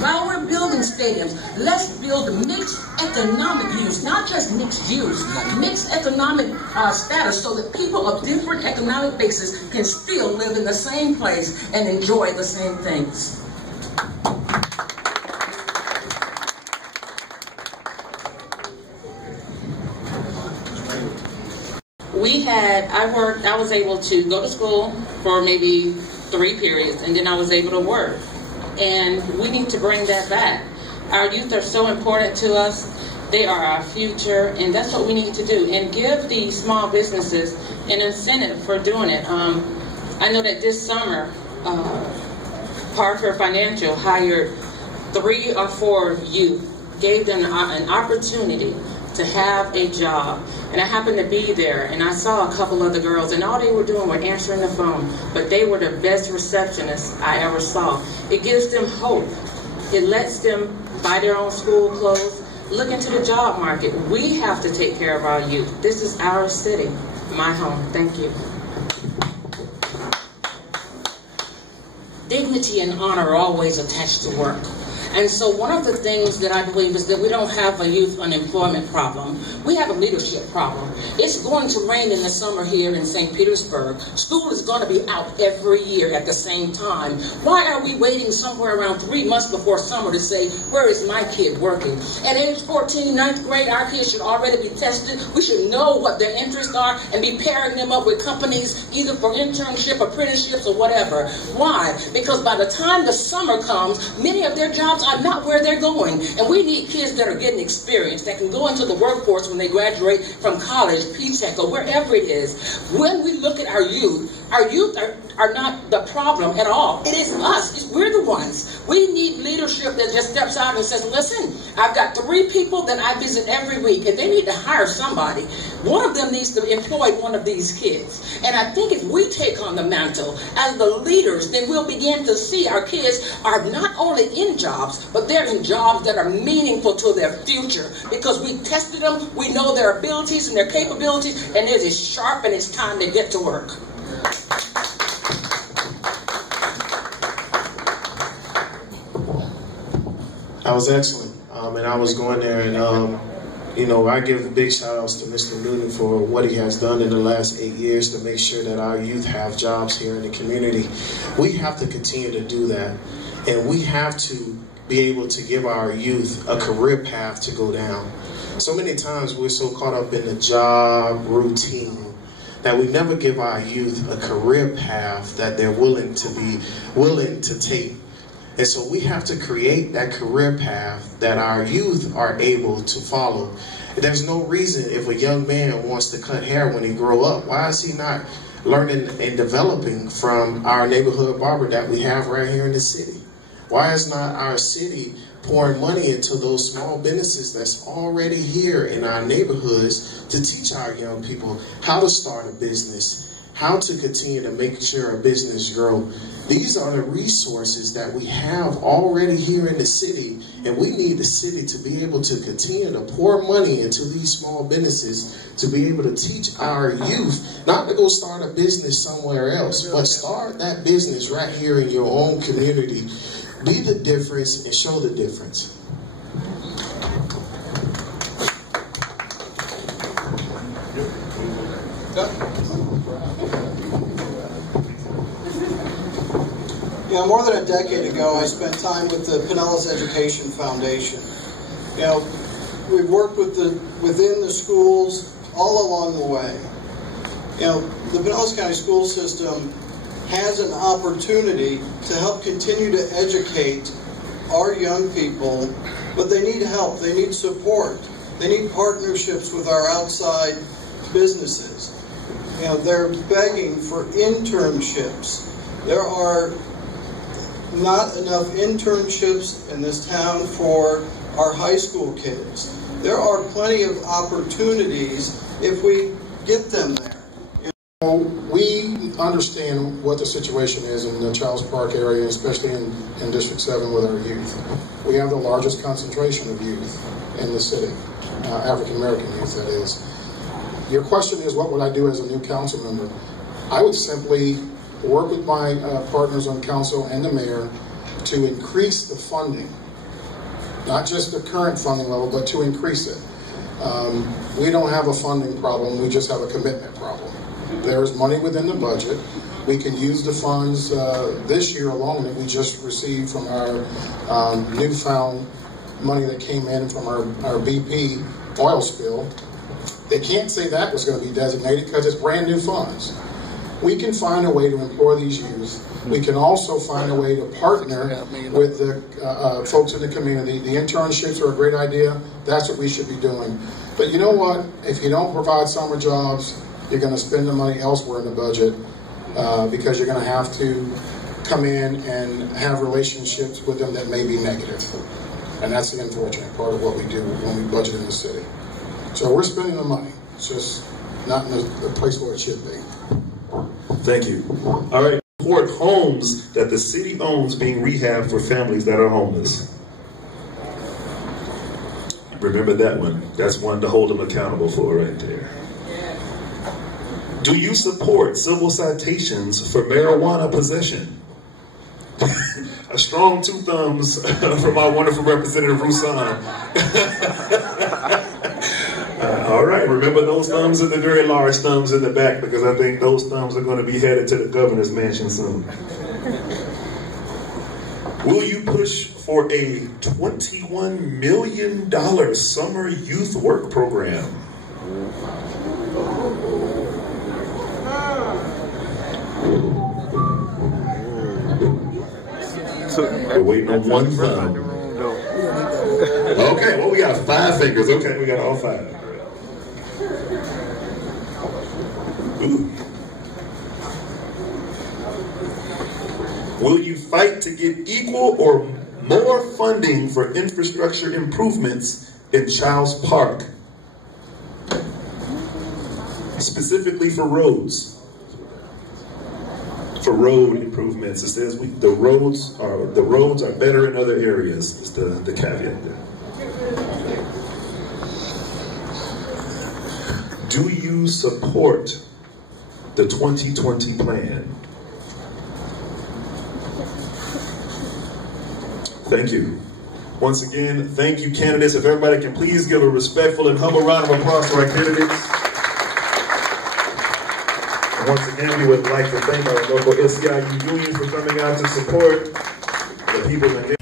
While we're building stadiums, let's build mixed economic use, not just mixed use, mixed economic status, so that people of different economic bases can still live in the same place and enjoy the same things. I was able to go to school for maybe 3 periods, and then I was able to work. And we need to bring that back. Our youth are so important to us. They are our future, and that's what we need to do. And give these small businesses an incentive for doing it. I know that this summer, Parker Financial hired 3 or 4 youth, gave them an opportunity to have a job. And I happened to be there, and I saw a couple of the girls, and all they were doing were answering the phone, but they were the best receptionists I ever saw. It gives them hope. It lets them buy their own school clothes, look into the job market. We have to take care of our youth. This is our city, my home. Thank you. Dignity and honor are always attached to work. And so one of the things that I believe is that we don't have a youth unemployment problem. We have a leadership problem. It's going to rain in the summer here in St. Petersburg. School is going to be out every year at the same time. Why are we waiting somewhere around 3 months before summer to say, where is my kid working? At age 14, 9th grade, our kids should already be tested. We should know what their interests are and be pairing them up with companies either for internship, apprenticeships, or whatever. Why? Because by the time the summer comes, many of their jobs are not where they're going. And we need kids that are getting experience, that can go into the workforce when they graduate from college, P-Tech, or wherever it is. When we look at our youth are not the problem at all. It is us. We're the ones. We need leadership that just steps out and says, listen, I've got 3 people that I visit every week, and they need to hire somebody. One of them needs to employ one of these kids. And I think if we take on the mantle as the leaders, then we'll begin to see our kids are not only in jobs, but they're in jobs that are meaningful to their future. Because we tested them, we know their abilities and their capabilities, and it is sharp and it's time to get to work. That was excellent, and I was going there, and you know, I give big shout outs to Mr. Newton for what he has done in the last 8 years to make sure that our youth have jobs here in the community. We have to continue to do that, and we have to be able to give our youth a career path to go down. So many times we're so caught up in the job routine that we never give our youth a career path that they're willing to take. And so we have to create that career path that our youth are able to follow. There's no reason if a young man wants to cut hair when he grow up, why is he not learning and developing from our neighborhood barber that we have right here in the city? Why is not our city pouring money into those small businesses that's already here in our neighborhoods to teach our young people how to start a business, how to continue to make sure a business grow? These are the resources that we have already here in the city, and we need the city to be able to continue to pour money into these small businesses to be able to teach our youth not to go start a business somewhere else, but start that business right here in your own community. Be the difference and show the difference. You know, more than a decade ago, I spent time with the Pinellas Education Foundation. You know, we've worked within the schools all along the way. You know, the Pinellas County school system has an opportunity to help continue to educate our young people, but they need help, they need support, they need partnerships with our outside businesses. You know, they're begging for internships. There are not enough internships in this town for our high school kids. There are plenty of opportunities if we get them there. We understand what the situation is in the Charles Park area, especially in District 7 with our youth. We have the largest concentration of youth in the city, African American youth, that is. Your question is, what would I do as a new council member? I would simply work with my partners on council and the mayor to increase the funding not just the current funding level, but to increase it. We don't have a funding problem, we just have a commitment problem. There is money within the budget. We can use the funds this year alone that we just received from our newfound money that came in from our BP oil spill. They can't say that was going to be designated because it's brand new funds. We can find a way to employ these youth. We can also find a way to partner with the folks in the community. The internships are a great idea. That's what we should be doing. But you know what? If you don't provide summer jobs, you're going to spend the money elsewhere in the budget because you're going to have to come in and have relationships with them that may be negative. And that's the unfortunate part of what we do when we budget in the city. So we're spending the money. It's just not in the place where it should be. Thank you. All right. Support homes that the city owns being rehabbed for families that are homeless. Remember that one. That's one to hold them accountable for right there. Do you support civil citations for marijuana possession? A strong 2 thumbs from our wonderful representative, Rusan. All right, remember those thumbs and the very large thumbs in the back, because I think those thumbs are going to be headed to the governor's mansion soon. Will you push for a $21 million summer youth work program? We're waiting on one thumb. Okay, well, we got 5 fingers. Okay, we got all 5. Ooh. Will you fight to get equal or more funding for infrastructure improvements in Childs Park? Specifically for roads. For road improvements. It says the roads are better in other areas, is the caveat there. Do you support the 2020 plan? Thank you. Once again, thank you, candidates. If everybody can please give a respectful and humble round of applause for our candidates. And once again, we would like to thank our local SEIU union for coming out to support the people in